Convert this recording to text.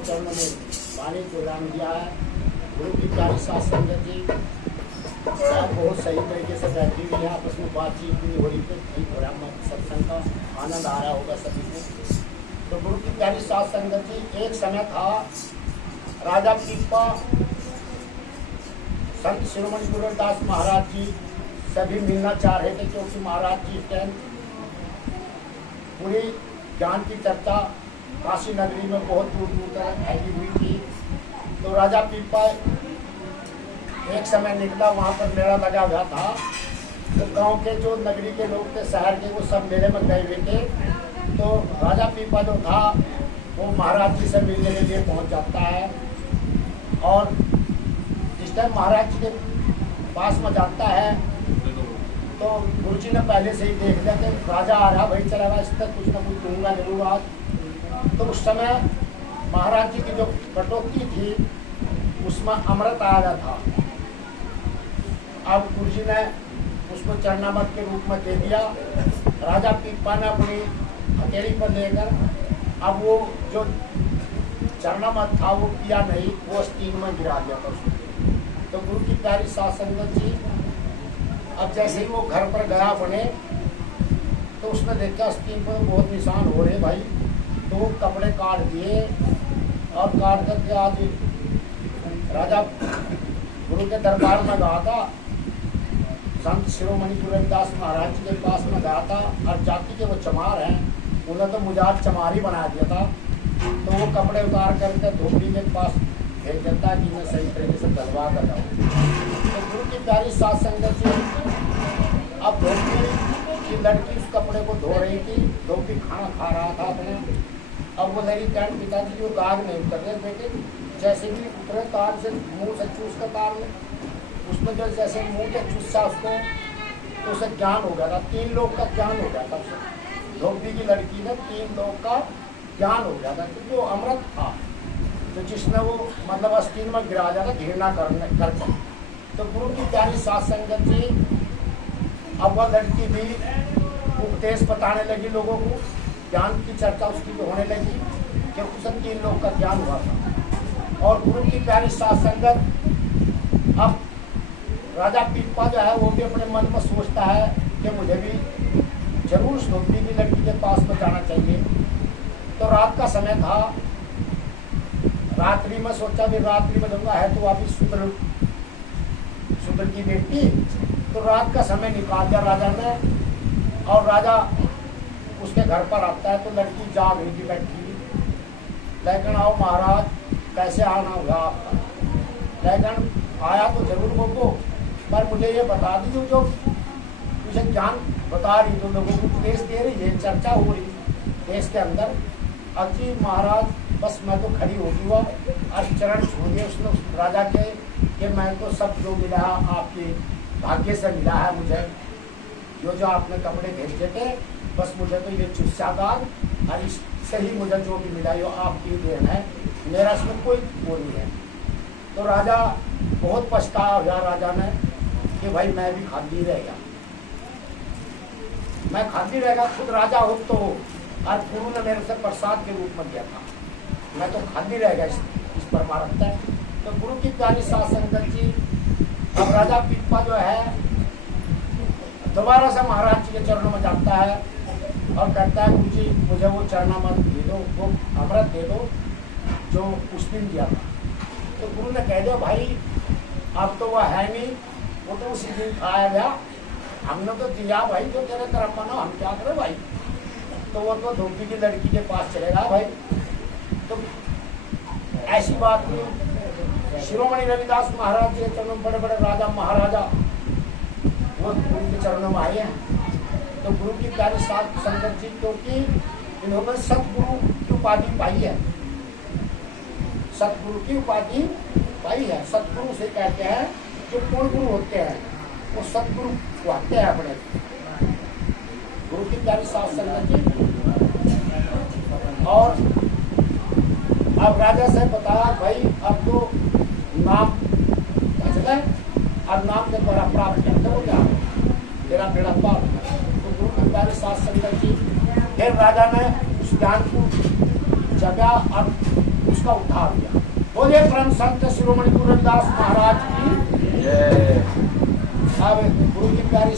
के चरणों में पानी प्रदान किया है। गुरु की प्यारी साथ संगत जी सब बहुत सही तरीके से बैठी हुई है, आपस में बातचीत भी हो रही थी, बड़ा सत्संग का आनंद आ रहा होगा सभी को। तो गुरु की प्यारी साथ संगत जी, एक समय था राजा पीपा संत शिरोमणि गुरुदास महाराज जी सभी मिलना चाह रहे थे, क्योंकि महाराज जी इस टाइम पूरी ज्ञान की चर्चा काशी नगरी में बहुत दूर दूर तक फैली हुई थी। तो राजा पीपा एक समय निकला, वहाँ पर मेला लगा हुआ था। तो गांव के जो नगरी के लोग थे, शहर के, वो सब मेले में गए हुए थे। तो राजा पीपा जो था वो महाराज जी से मिलने के लिए पहुँच जाता है, और इस टाइम महाराज जी के पास में जाता है। तो गुरुजी ने पहले से ही देख लिया कि राजा आ रहा, भाई चला रहा, इस तक कुछ ना कुछ दूंगा जरूर आज। तो उस समय महाराज जी की जो कटोती थी उसमें अमृत आया था। अब गुरुजी ने उसको चरणामृत के रूप में दे दिया। राजा पीपा ने अपनी हथेली पर लेकर अब वो जो चरणामृत था वो पिया नहीं, वो स्टीम में गिरा दिया था उसको। तो गुरु की प्यारी साथ संगत जी, अब जैसे ही वो घर पर गया बने, तो उसने देखा स्टीम पर बहुत निशान हो रहे भाई। तो वो कपड़े काट दिए, और काट करके आज राजा गुरु के दरबार में गया था, संत शिरोमणि गुरुदास महाराज जी के पास में गया था। और जाति के वो चमार हैं, उन्हें तो मुझे आज चमार ही बना दिया था। तो वो कपड़े उतार करके धोबी के पास भेज देता कि मैं सही तरीके से धलवा कर जाऊँ। तो गुरु की प्यारी साथ संगत जी, अब धोबी की लड़की उस कपड़े को धो रही थी, धोबी खाना खा रहा था अपने। अब वो लड़ी कैंट पिताजी जो गाग नहीं उतर रहे बेटे, जैसे भी उतरे तार से मुंह से चूस कर तार में, उसमें जो जैसे मुंह से चूसा उसको, तो उसे ज्ञान हो गया था। 3 लोग का ज्ञान हो गया था उसे। धोबी की लड़की ने 3 लोग का ज्ञान हो गया था, क्योंकि वो अमृत था तो जिसने वो मतलब अस्तीन में गिरा जाता घृणा करके। तो गुरु की प्यारी साथ संगत जी, अब वह लड़की भी उपदेश बताने लगी लोगों को, ज्ञान की चर्चा उसकी भी होने लगी, क्योंकि उसे 3 लोग का ज्ञान हुआ था। और गुरु की प्यारी साथ संगत, अब राजा पीपा जो है वो भी अपने मन में सोचता है कि मुझे भी जरूर उस धोबी की लड़की के पास में जाना चाहिए। तो रात का समय था, रात्रि में सोचा भी रात्रि में जाऊंगा, है तो अभी शूद्र की बेटी। तो रात का समय निकाल दिया राजा ने, और राजा उसके घर पर आता है। तो लड़की जाग रही थी बैठी, लेकिन आओ महाराज कैसे आना होगा आपका, लेकिन आया तो जरूर बोलो, पर मुझे ये बता दीजिए जो मुझे ज्ञान बता रही, तो लोगों को उपदेश दे रही है, चर्चा हो रही देश के अंदर। अजी महाराज बस मैं तो खड़ी होगी हुआ और चरण छू दिए उसने उस राजा के कि मैं तो सब जो मिला आपके भाग्य से मिला है, मुझे जो आपने कपड़े भेजे थे, बस मुझे तो ये चुस्सादार और इससे ही मुझे जो भी मिला ये आपकी देन है, मेरा इसमें कोई वो नहीं है। तो राजा बहुत पछताया हुआ राजा ने कि भाई मैं भी खाली रह गया, मैं खाली रह गया, खुद राजा हो तो आज गुरु ने मेरे से प्रसाद के रूप में दिया था, मैं तो खाली रह गया इस परमार्थ है। तो गुरु की प्यारी साथ संगत जी, अब राजा पीपा जो है दोबारा से महाराज जी के चरणों में जाता है और कहता है गुरु जी मुझे वो चरणामृत दे दो, वो अमृत दे दो जो उस दिन दिया था। तो गुरु ने कह दिया भाई अब तो वह है नहीं, वो तो उसी दिन खाया गया, हमने तो दिया भाई, जो तेरे तरफ मानो हम क्या करें भाई। तो वो तो धोबी की लड़की के पास चलेगा भाई। तो ऐसी बात नहीं, शिरोमणि रविदास महाराज जी के चरणों में बड़े बड़े राजा महाराजा वो गुरु के चरणों में आए हैं। तो गुरु की प्यारी साथ संगत जी, क्योंकि इन्होंने सतगुरु की उपाधि पाई है, सतगुरु की उपाधि पाई है। सतगुरु से कहते हैं जो पूर्ण गुरु होते हैं, वो सतगुरु कहते हैं अपने। गुरु की प्यारी साथ संगत जी, और अब राजा से बताया भाई अब तो नाम चला, अब नाम के द्वारा प्राप्त करते हो क्या तेरा बेड़ा पार। तो गुरु की प्यारी साथ संगत जी, फिर राजा ने उस ज्ञान को जगा और उसका उद्धार हुआ। बोले परम संत शिरोमणि गुरु रविदास महाराज की जय। अब गुरु की प्यारी